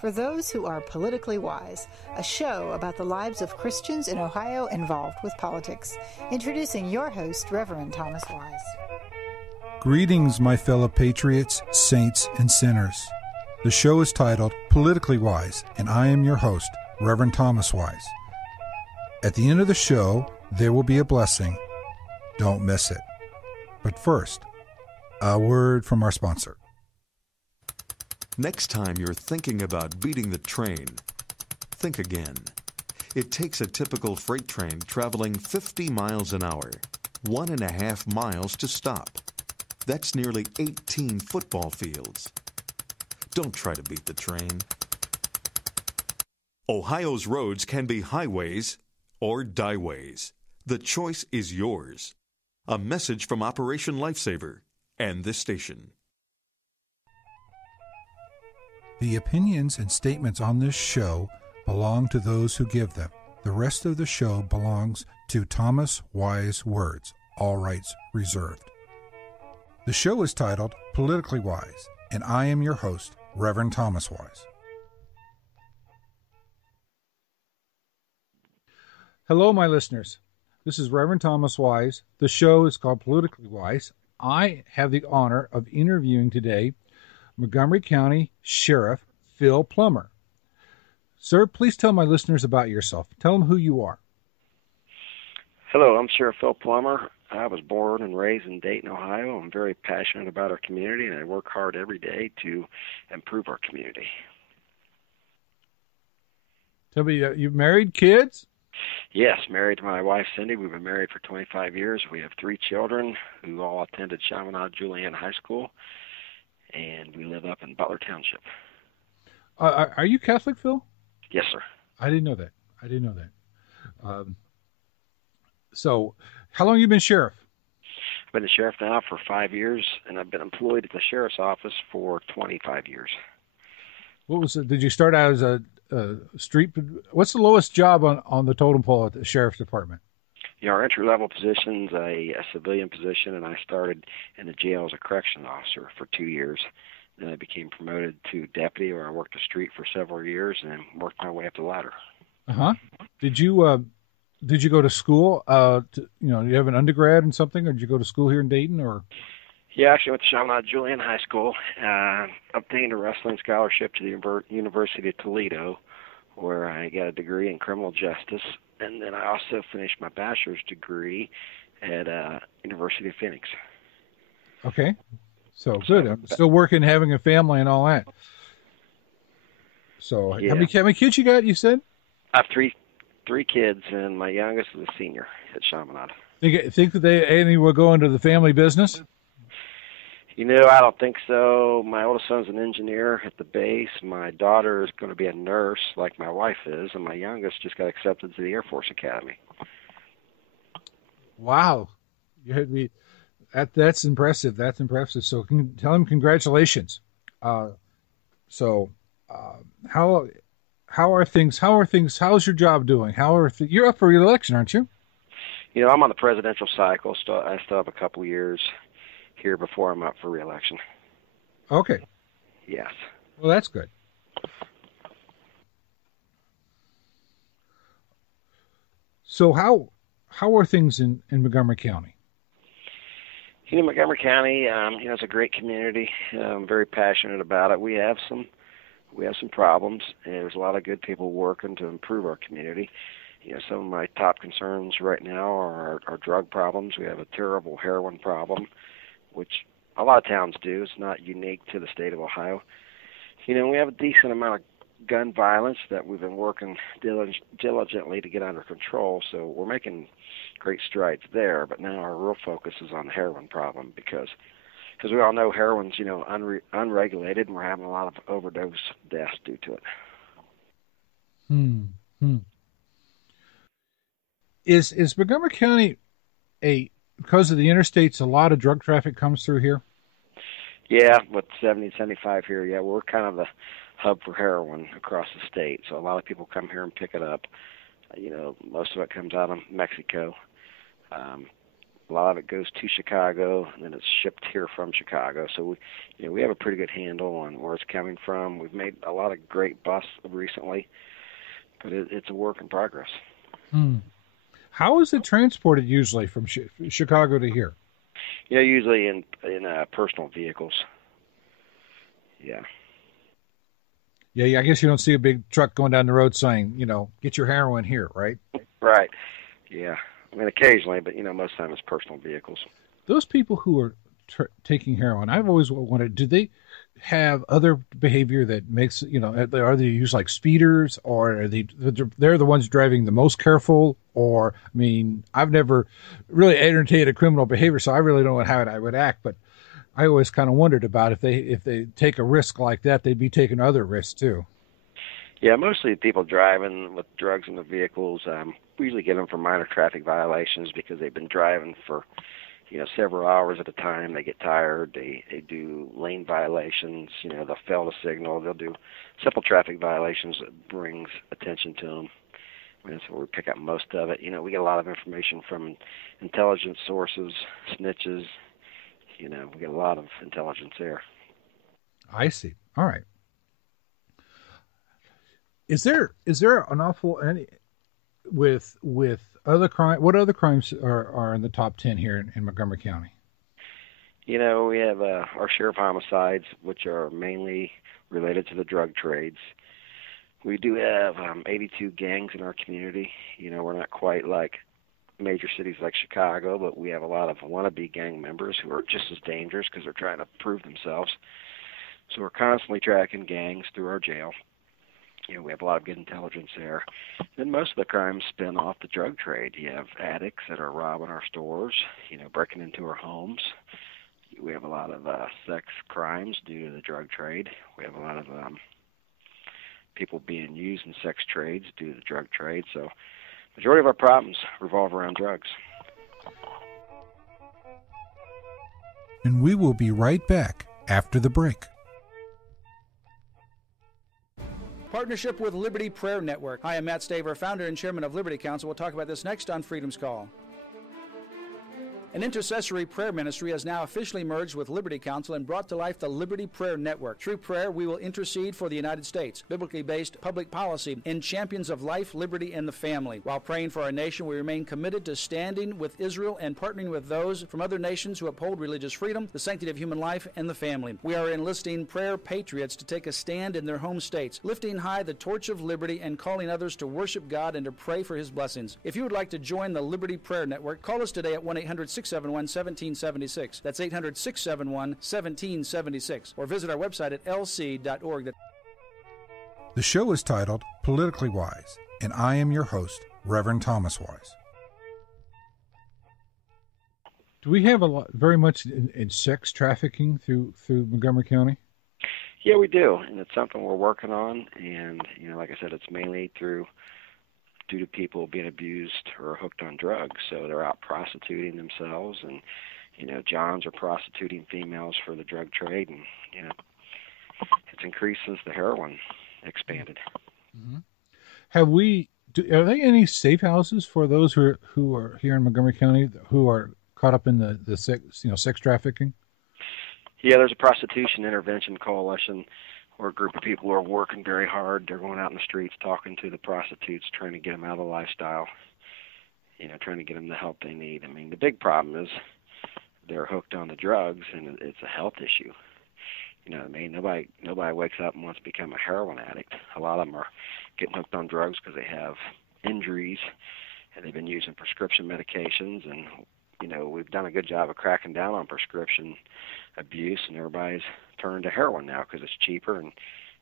for those who are politically wise, a show about the lives of Christians in Ohio involved with politics. Introducing your host, Reverend Thomas Wise. Greetings, my fellow patriots, saints, and sinners. The show is titled Politically Wise, and I am your host, Reverend Thomas Wise. At the end of the show, there will be a blessing. Don't miss it. But first, a word from our sponsor. Next time you're thinking about beating the train, think again. It takes a typical freight train traveling 50 miles an hour, 1.5 miles to stop. That's nearly 18 football fields. Don't try to beat the train. Ohio's roads can be highways or dieways. The choice is yours. A message from Operation Lifesaver and this station. The opinions and statements on this show belong to those who give them. The rest of the show belongs to Thomas Wise Words, all rights reserved. The show is titled Politically Wise, and I am your host, Reverend Thomas Wise. Hello, my listeners. This is Reverend Thomas Wise. The show is called Politically Wise. I have the honor of interviewing today Montgomery County Sheriff Phil Plummer. Sir, please tell my listeners about yourself. Tell them who you are. Hello, I'm Sheriff Phil Plummer. I was born and raised in Dayton, Ohio. I'm very passionate about our community, and I work hard every day to improve our community. Tell me, you've married, kids? Yes, married to my wife, Cindy. We've been married for 25 years. We have 3 children who all attended Chaminade Julian High School, and we live up in Butler Township. Are you Catholic, Phil? Yes, sir. I didn't know that. So, how long have you been sheriff? I've been a sheriff now for 5 years, and I've been employed at the sheriff's office for 25 years. What was it? Did you start out as a street? What's the lowest job on the totem pole at the sheriff's department? Yeah, our entry-level position's a civilian position, and I started in the jail as a correction officer for 2 years. Then I became promoted to deputy, where I worked the street for several years and worked my way up the ladder. Uh-huh. Did you go to school? Do you have an undergrad in something, or did you go to school here in Dayton, or? Yeah, actually went to Chaminade Julian High School. Obtained a wrestling scholarship to the University of Toledo, where I got a degree in criminal justice. And then I also finished my bachelor's degree at University of Phoenix. Okay. So good. I'm still working, having a family and all that. So yeah. How many kids you got, you said? I have three kids, and my youngest is a senior at Chaminade. Think that any will go into the family business? I don't think so. My oldest son's an engineer at the base. My daughter is going to be a nurse like my wife is, and my youngest just got accepted to the Air Force Academy. Wow. You had me. That's impressive. That's impressive. So tell him congratulations. How are things? How's your job doing? You're up for re-election, aren't you? I'm on the presidential cycle. I still have a couple years here before I'm up for re-election. Okay. Yes. Well, that's good. So how are things in Montgomery County? Montgomery County, it's a great community. I'm very passionate about it. We have some problems, and there's a lot of good people working to improve our community. Some of my top concerns right now are our drug problems. We have a terrible heroin problem, which a lot of towns do. It's not unique to the state of Ohio. We have a decent amount of gun violence that we've been working diligently to get under control, so we're making great strides there. But now our real focus is on the heroin problem because we all know heroin's, unregulated, and we're having a lot of overdose deaths due to it. Is Montgomery County because of the interstates, a lot of drug traffic comes through here? Yeah, with 70 and 75 here, yeah, we're kind of the hub for heroin across the state. So a lot of people come here and pick it up. Most of it comes out of Mexico. A lot of it goes to Chicago, and then it's shipped here from Chicago. So we have a pretty good handle on where it's coming from. We've made a lot of great busts recently, but it's a work in progress. How is it transported usually from Chicago to here? Usually in personal vehicles. Yeah. Yeah, I guess you don't see a big truck going down the road saying, get your heroin here, right? Right. Yeah. I mean, occasionally, but, most of the time it's personal vehicles. Those people who are taking heroin, I've always wondered, do they have other behavior that makes, are they used like speeders, or are they're the ones driving the most careful? Or, I mean, I've never really entertained a criminal behavior, so I really don't know how I would act, but I always kind of wondered about if they take a risk like that, they'd be taking other risks too. Yeah, mostly people driving with drugs in the vehicles. We usually get them for minor traffic violations because they've been driving for, several hours at a time. They get tired. They do lane violations. They'll fail to signal. They'll do simple traffic violations that brings attention to them. I mean, that's where we pick up most of it. We get a lot of information from intelligence sources, snitches. We get a lot of intelligence there. I see. All right. Is there an awful any with other crime? What other crimes are in the top 10 here in Montgomery County? We have our share of homicides, which are mainly related to the drug trades. We do have 82 gangs in our community. We're not quite like major cities like Chicago, but we have a lot of wannabe gang members who are just as dangerous because they're trying to prove themselves. So we're constantly tracking gangs through our jail. We have a lot of good intelligence there. Then most of the crimes spin off the drug trade. You have addicts that are robbing our stores, breaking into our homes. We have a lot of sex crimes due to the drug trade. We have a lot of people being used in sex trades due to the drug trade. So the majority of our problems revolve around drugs. And we will be right back after the break. Partnership with Liberty Prayer Network. Hi, I'm Matt Staver, founder and chairman of Liberty Council. We'll talk about this next on Freedom's Call. An intercessory prayer ministry has now officially merged with Liberty Council and brought to life the Liberty Prayer Network. Through prayer, we will intercede for the United States, biblically based public policy, and champions of life, liberty, and the family. While praying for our nation, we remain committed to standing with Israel and partnering with those from other nations who uphold religious freedom, the sanctity of human life, and the family. We are enlisting prayer patriots to take a stand in their home states, lifting high the torch of liberty and calling others to worship God and to pray for His blessings. If you would like to join the Liberty Prayer Network, call us today at 1-800-671-1776. That's 800-671-1776. Or visit our website at lc.org. The show is titled Politically Wise, and I am your host, Reverend Thomas Wise. Do we have very much in sex trafficking through Montgomery County? Yeah, we do, and it's something we're working on. And like I said, it's mainly due to people being abused or hooked on drugs. So they're out prostituting themselves, and Johns are prostituting females for the drug trade, and it's increased since the heroin expanded. Mm-hmm. Are there any safe houses for those who are here in Montgomery County who are caught up in the sex trafficking? Yeah, there's a prostitution intervention coalition, or a group of people who are working very hard. They're going out in the streets talking to the prostitutes, trying to get them out of the lifestyle, trying to get them the help they need. I mean, the big problem is they're hooked on the drugs, and it's a health issue. Nobody wakes up and wants to become a heroin addict. A lot of them are getting hooked on drugs because they have injuries, and they've been using prescription medications, and we've done a good job of cracking down on prescription abuse, and everybody's turned to heroin now because it's cheaper and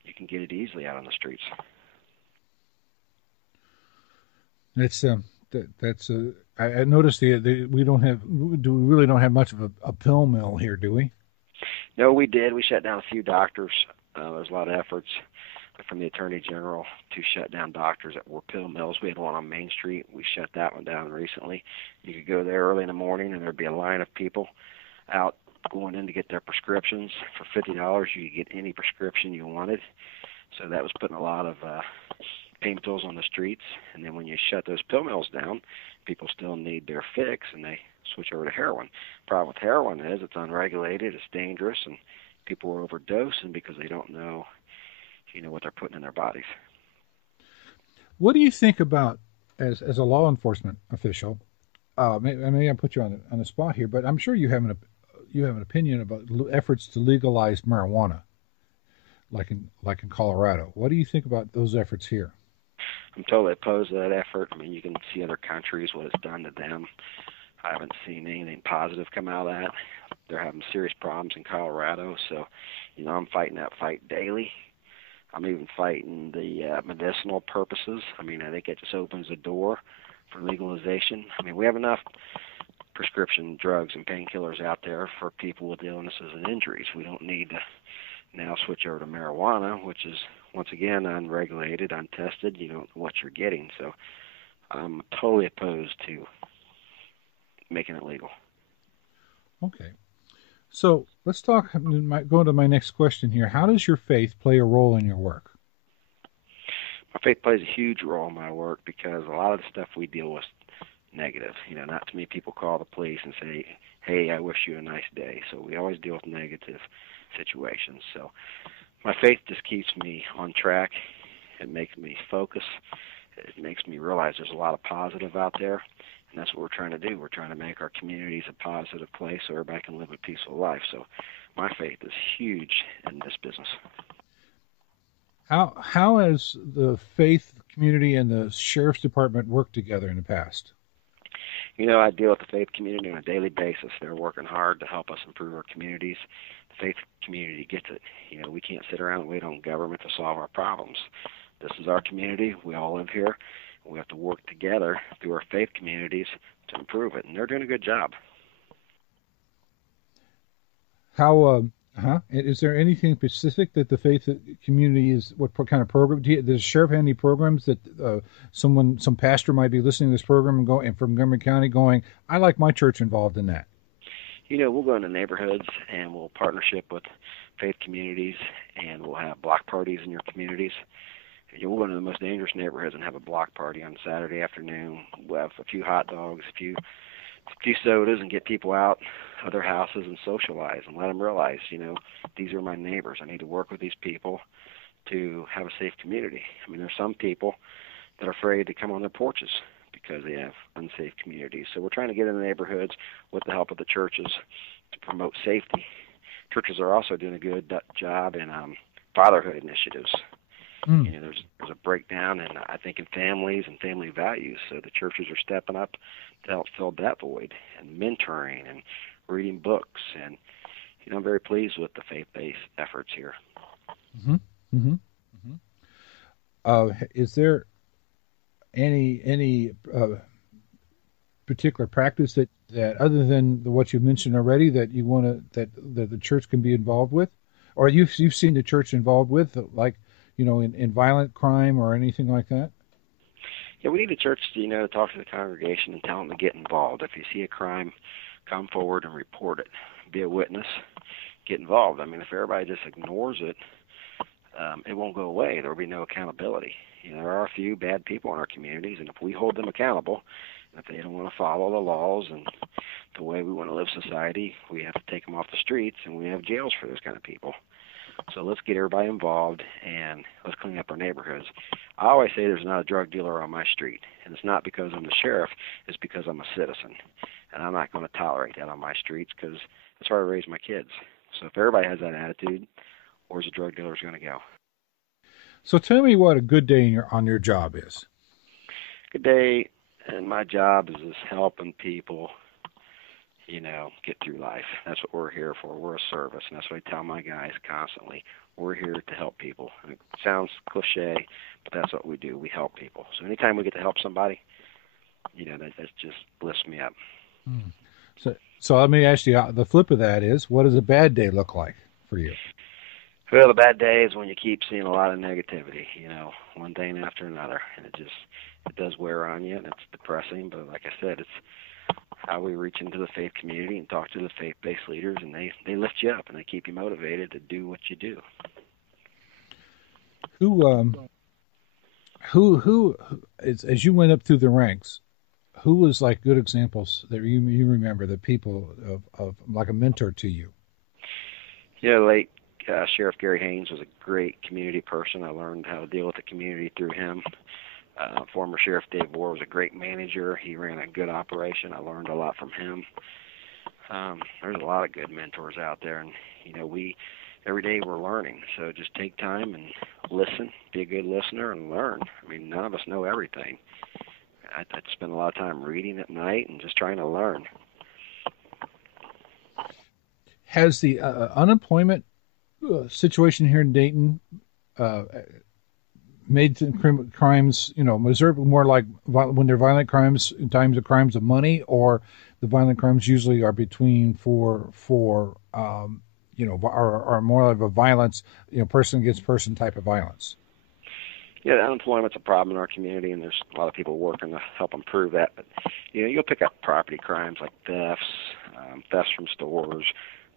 you can get it easily out on the streets. I noticed we really don't have much of a pill mill here, do we? No, we did. We shut down a few doctors. There's a lot of efforts from the Attorney General to shut down doctors that were pill mills. We had one on Main Street. We shut that one down recently. You could go there early in the morning, and there'd be a line of people out going in to get their prescriptions. For $50, you could get any prescription you wanted. So that was putting a lot of pain pills on the streets. And then when you shut those pill mills down, people still need their fix, and they switch over to heroin. Problem with heroin is it's unregulated, it's dangerous, and people are overdosing because they don't know, what they're putting in their bodies. What do you think about, as a law enforcement official, maybe I put you on the spot here, but I'm sure you have an opinion about efforts to legalize marijuana, like in Colorado. What do you think about those efforts here? I'm totally opposed to that effort. I mean, you can see other countries, what it's done to them. I haven't seen anything positive come out of that. They're having serious problems in Colorado, so, I'm fighting that fight daily. I'm even fighting the medicinal purposes. I mean, I think it just opens the door for legalization. I mean, we have enough prescription drugs and painkillers out there for people with illnesses and injuries. We don't need to now switch over to marijuana, which is, once again, unregulated, untested. You don't know what you're getting. So I'm totally opposed to making it legal. Okay. So let's talk, go to my next question here. How does your faith play a role in your work? My faith plays a huge role in my work because a lot of the stuff we deal with is negative. Not too many people call the police and say, hey, I wish you a nice day. So we always deal with negative situations. So my faith just keeps me on track. It makes me focus. It makes me realize there's a lot of positive out there. And that's what we're trying to do. We're trying to make our communities a positive place so everybody can live a peaceful life. So my faith is huge in this business. How has the faith community and the sheriff's department worked together in the past? I deal with the faith community on a daily basis. They're working hard to help us improve our communities. The faith community gets it. We can't sit around and wait on government to solve our problems. This is our community. We all live here. We have to work together through our faith communities to improve it, and they're doing a good job. Is there anything specific that the faith community is? What kind of program? Does the sheriff have any programs that some pastor might be listening to this program and from Montgomery County going, I like my church involved in that? We'll go into neighborhoods and we'll partnership with faith communities, and we'll have block parties in your communities. We'll go into the most dangerous neighborhoods and have a block party on Saturday afternoon. We'll have a few hot dogs, a few sodas, and get people out of their houses and socialize and let them realize, these are my neighbors. I need to work with these people to have a safe community. I mean, there's some people that are afraid to come on their porches because they have unsafe communities. So we're trying to get in the neighborhoods with the help of the churches to promote safety. Churches are also doing a good job in fatherhood initiatives. There's a breakdown, and I think in families and family values. So the churches are stepping up to help fill that void, and mentoring and reading books. And I'm very pleased with the faith-based efforts here. Is there any particular practice that other than what you mentioned already that you want that the church can be involved with, or you've seen the church involved with, like? In violent crime or anything like that? Yeah, we need the church to, talk to the congregation and tell them to get involved. If you see a crime, come forward and report it. Be a witness. Get involved. I mean, if everybody just ignores it, it won't go away. There will be no accountability. There are a few bad people in our communities, and if we hold them accountable, and if they don't want to follow the laws and the way we want to live society, we have to take them off the streets, and we have jails for those kind of people. So let's get everybody involved, and let's clean up our neighborhoods. I always say there's not a drug dealer on my street, and it's not because I'm the sheriff. It's because I'm a citizen, and I'm not going to tolerate that on my streets because that's how I raise my kids. So if everybody has that attitude, where's the drug dealers going to go? So tell me what a good day on your job is. Good day, and my job is just helping people get through life. That's what we're here for. We're a service, and that's what I tell my guys constantly. We're here to help people. And it sounds cliche, but that's what we do. We help people. So anytime we get to help somebody, that just lifts me up. So let me ask you, the flip of that is, what does a bad day look like for you? Well, the bad day is when you keep seeing a lot of negativity, one thing after another, and it does wear on you, and it's depressing, but like I said, it's how we reach into the faith community and talk to the faith-based leaders, and they lift you up and they keep you motivated to do what you do. Who as you went up through the ranks, who was like good examples that you remember, that people of like a mentor to you? Yeah, late Sheriff Gary Haynes was a great community person. I learned how to deal with the community through him. Former Sheriff Dave Moore was a great manager. He ran a good operation. I learned a lot from him. There's a lot of good mentors out there, and every day we're learning. So just take time and listen, be a good listener, and learn. I mean, none of us know everything. I'd spend a lot of time reading at night and just trying to learn. Has the unemployment situation here in Dayton made crimes, is there more like when they're violent crimes, in times of crimes of money, or the violent crimes usually are between are more of a violence, person against person type of violence? Yeah, unemployment's a problem in our community, and there's a lot of people working to help improve that. But you'll pick up property crimes like thefts from stores,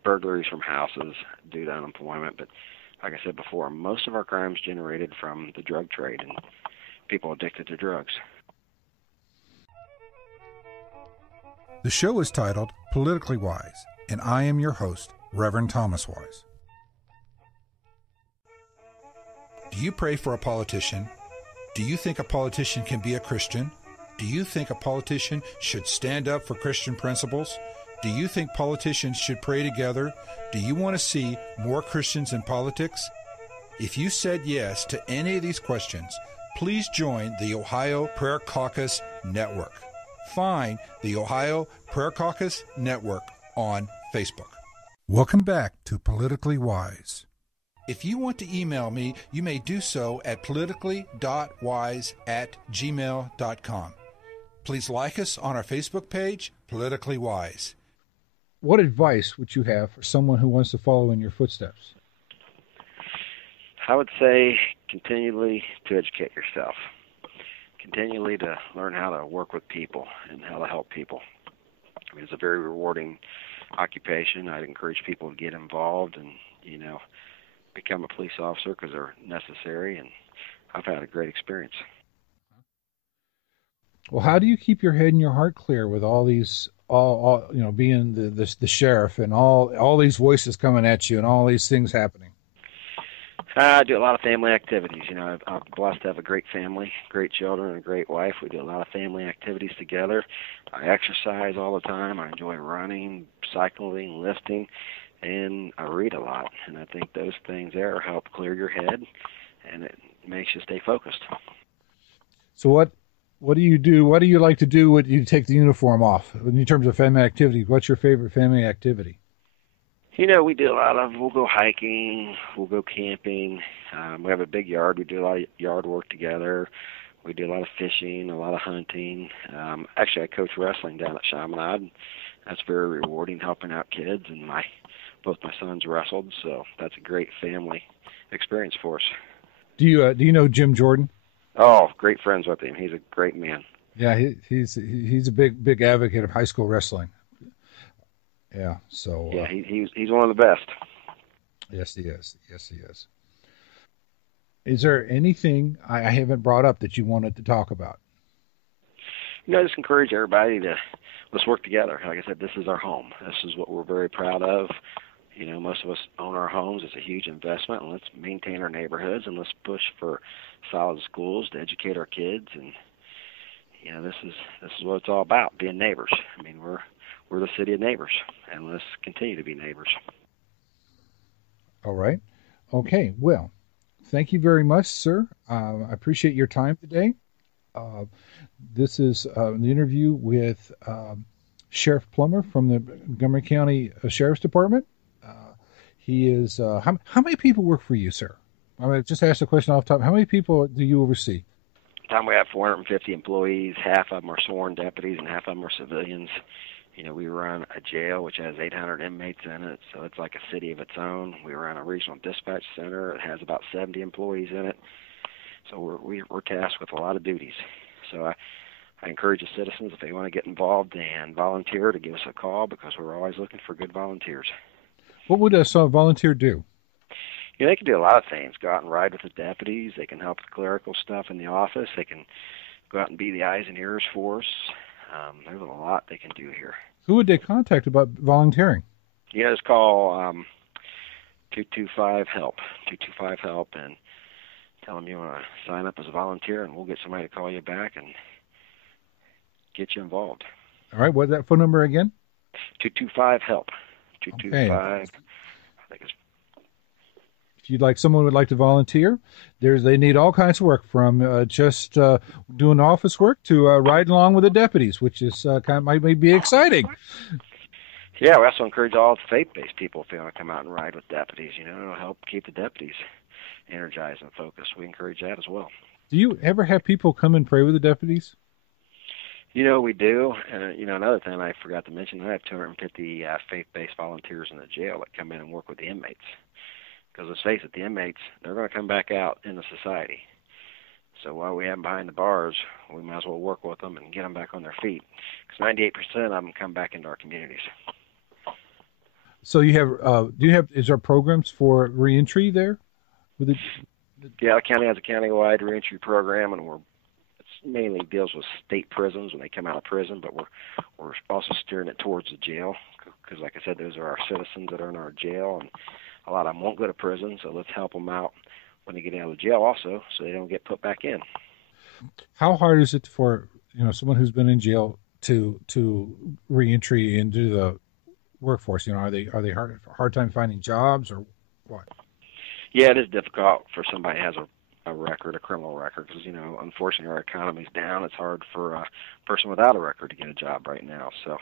burglaries from houses due to unemployment. But like I said before, most of our crimes generated from the drug trade and people addicted to drugs. The show is titled Politically Wise, and I am your host, Reverend Thomas Wise. Do you pray for a politician? Do you think a politician can be a Christian? Do you think a politician should stand up for Christian principles? Do you think politicians should pray together? Do you want to see more Christians in politics? If you said yes to any of these questions, please join the Ohio Prayer Caucus Network. Find the Ohio Prayer Caucus Network on Facebook. Welcome back to Politically Wise. If you want to email me, you may do so at politically.wise@gmail.com. Please like us on our Facebook page, Politically Wise. What advice would you have for someone who wants to follow in your footsteps? I would say continually to educate yourself, continually to learn how to work with people and how to help people. I mean, it's a very rewarding occupation. I'd encourage people to get involved and, become a police officer because they're necessary, and I've had a great experience. Well, how do you keep your head and your heart clear with all these, being the sheriff and all these voices coming at you and all these things happening? I do a lot of family activities. I'm blessed to have a great family, great children, and a great wife. We do a lot of family activities together. I exercise all the time. I enjoy running, cycling, lifting, and I read a lot. And I think those things there help clear your head, and it makes you stay focused. So what do you do? What do you like to do when you take the uniform off? In terms of family activity, what's your favorite family activity? We do we'll go hiking, we'll go camping. We have a big yard. We do a lot of yard work together. We do a lot of fishing, a lot of hunting. Actually, I coach wrestling down at Chaminade. That's very rewarding, helping out kids, and both my sons wrestled, so that's a great family experience for us. Do you know Jim Jordan? Oh, great friends with him. He's a great man. Yeah, he's a big advocate of high school wrestling. Yeah, so yeah, he's one of the best. Yes, he is. Is there anything I haven't brought up that you wanted to talk about? I just encourage everybody let's work together. Like I said, this is our home. This is what we're very proud of. Most of us own our homes. It's a huge investment, and let's maintain our neighborhoods, and let's push for solid schools to educate our kids. And this is what it's all about: being neighbors. I mean, we're the city of neighbors, and let's continue to be neighbors. All right. Okay. Well, thank you very much, sir. I appreciate your time today. This is an interview with Sheriff Plummer from the Montgomery County Sheriff's Department. He is, how many people work for you, sir? I'm going to just ask the question off the top. How many people do you oversee? Tom, we have 450 employees. Half of them are sworn deputies and half of them are civilians. We run a jail which has 800 inmates in it, so it's like a city of its own. We run a regional dispatch center. It has about 70 employees in it. So we're tasked with a lot of duties. So I encourage the citizens, if they want to get involved and volunteer, to give us a call because we're always looking for good volunteers. What would a volunteer do? They can do a lot of things. Go out and ride with the deputies. They can help with clerical stuff in the office. They can go out and be the eyes and ears for us. There's a lot they can do here. Who would they contact about volunteering? You just call 225-HELP, 225-HELP, and tell them you want to sign up as a volunteer, and we'll get somebody to call you back and get you involved. All right, what's that phone number again? 225-HELP. 225. I think it's. If you'd like, someone would like to volunteer, they need all kinds of work, from just doing office work to riding along with the deputies, which is might be exciting. Yeah, we also encourage all faith-based people if they want to come out and ride with deputies. It'll help keep the deputies energized and focused. We encourage that as well. Do you ever have people come and pray with the deputies? We do. And, another thing I forgot to mention, I have 250 faith-based volunteers in the jail that come in and work with the inmates. Because let's face it, the inmates, they're going to come back out into society. So while we have them behind the bars, we might as well work with them and get them back on their feet. Because 98% of them come back into our communities. So you have, is there programs for reentry there? Yeah, the county has a county-wide reentry program, and it mainly deals with state prisons when they come out of prison, but we're also steering it towards the jail because, like I said, those are our citizens that are in our jail, and a lot of them won't go to prison, so let's help them out when they get out of jail also so they don't get put back in. How hard is it for someone who's been in jail to reentry into the workforce? Are they hard time finding jobs or what? Yeah, it is difficult for somebody who has a criminal record, because unfortunately our economy's down. It's hard for a person without a record to get a job right now. So,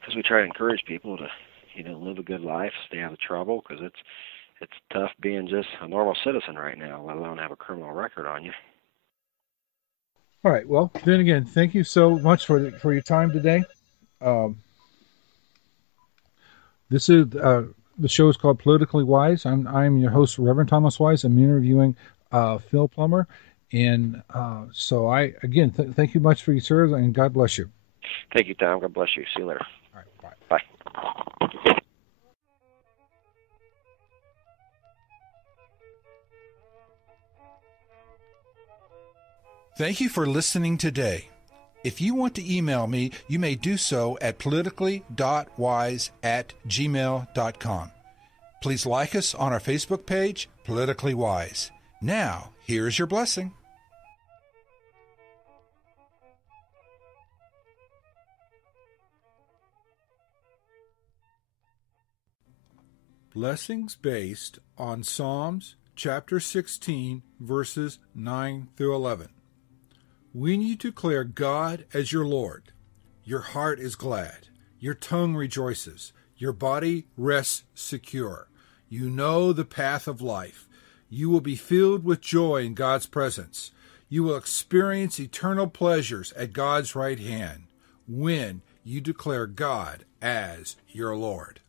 because we try to encourage people to live a good life, stay out of trouble, because it's tough being just a normal citizen right now, let alone have a criminal record on you. All right. Well, then again, thank you so much for your time today. This is the show is called Politically Wise. I'm your host, Reverend Thomas Wise. I'm interviewing Phil Plummer, and so thank you much for your service, and God bless you. Thank you, Tom. God bless you. See you later. All right. Bye. Bye. Thank you for listening today. If you want to email me, you may do so at politically.wise@gmail.com. Please like us on our Facebook page, Politically Wise. Now, here's your blessing. Blessings based on Psalms chapter 16, verses 9 through 11. When you declare God as your Lord, your heart is glad, your tongue rejoices, your body rests secure. You know the path of life. You will be filled with joy in God's presence. You will experience eternal pleasures at God's right hand when you declare God as your Lord.